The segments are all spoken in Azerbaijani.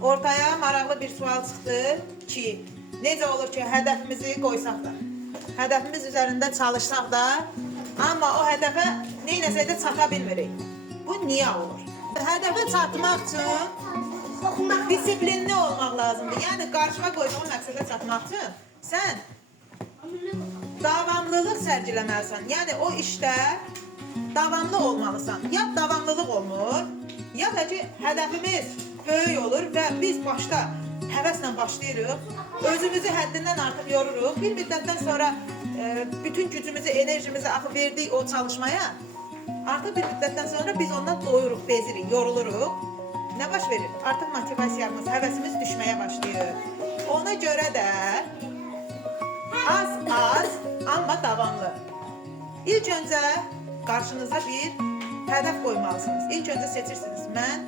ortaya maraqlı bir sual çıxdı ki, necə olur ki, hədəfimizi qoysaq da, hədəfimiz üzərində çalışsaq da, amma o hədəfə neynəsə də çata bilmirik. Bu niyə olur? Hədəfə çatmaq üçün disiplinli olmaq lazımdır. Yəni, qarşıma qoyduğun məqsədə çatmaq üçün sən davamlılıq sərgiləməlisən. Yəni, o işdə davamlı olmalısan. Ya davamlılıq olmur, ya da ki, hədəfimiz böyük olur və biz başda həvəslə başlayırıq, özümüzü həddindən artıq yoruruq. Bir müddətdən sonra bütün gücümüzü, enerjimizi axı verdik o çalışmaya. Artıq bir müddətdən sonra biz ondan doyuruq, bezirik, yoruluruq. Nə baş verir? Artıq motivasiyamız, həvəsimiz düşməyə başlayır. Ona görə də az, amma davamlı. İlk öncə qarşınıza bir hədəf qoymalısınız. İlk öncə seçirsiniz. Mən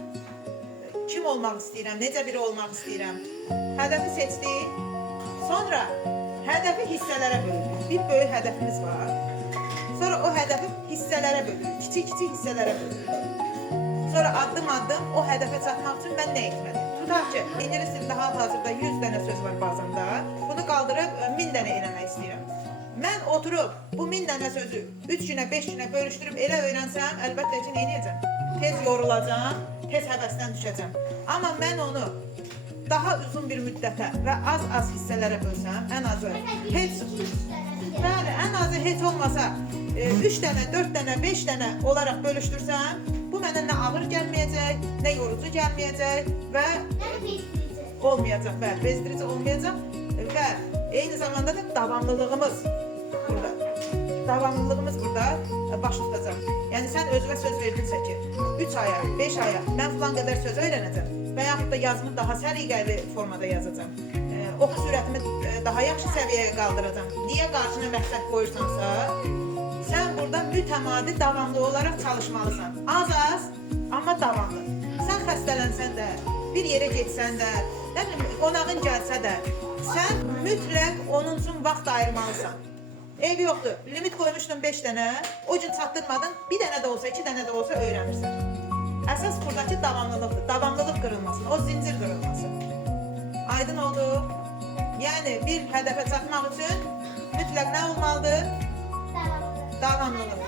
kim olmaq istəyirəm, necə biri olmaq istəyirəm. Hədəfi seçdik. Sonra hədəfi hissələrə bölürük. Bir böyük hədəfimiz var. Sonra o hədəfi hissələrə bölürük. Kiçik-kiçik hissələrə bölürük. Sonra addım-addım o hədəfə çatmaq üçün mən nə etməliyim? Tutaq ki, ingilis dilində hal-hazırda 100 dənə söz var bazımda. Bunu qaldırıb 1000 dənə eləmək istəyirəm. Mən oturub bu 1000 dənə sözü 3 günə, 5 günə bölüşdürüb elə öyrənsəm, əlbəttə ki, nə edəcəm? Tez yorulacam, tez həvəsdən düşəcəm. Amma mən onu daha uzun bir müddətə və az hissələrə bölsəm, ən azı heç, bəli, ən azı heç olmasa 3 dənə, 4 dənə, 5 dənə olaraq bölüşdürsəm, bu mənə nə ağır gəlməyəcək, nə yorucu gəlməyəcək və olmayacaq, bəli, bezdirici olmayacaq və eyni zamanda da davamlılığımız burada baş tutacaq. Yəni sən özünə söz verdinsə ki, 3 aya, 5 aya mən filan qədər söz öyrənəcəm və yaxud da yazımı daha səliqəli formada yazacam. Oxu sürətimi daha yaxşı səviyyəyə qaldıracam. Niyə qarşına məqsəd qoyursansa, sən burada mütəmadi davamlı olaraq çalışmalısan. Az, amma davamlı. Sən xəstələnsən də, bir yerə getsən də, nə bilim, qonağın gəlsə də, sən mütləq onun üçün vaxt ayırmalısan. Ev yoxdur, limit qoymuşdun 5 dənə, o gün çatdırmadın, bir dənə də olsa, 2 dənə də olsa öyrənirsən. Əsas buradakı davamlılıqdır, davamlılıq qırılmasın, o zincir qırılmasın. Aydın oldu. Yəni, bir hədəfə çatmaq üçün mütləq nə olmalıdır? Davamlılıq.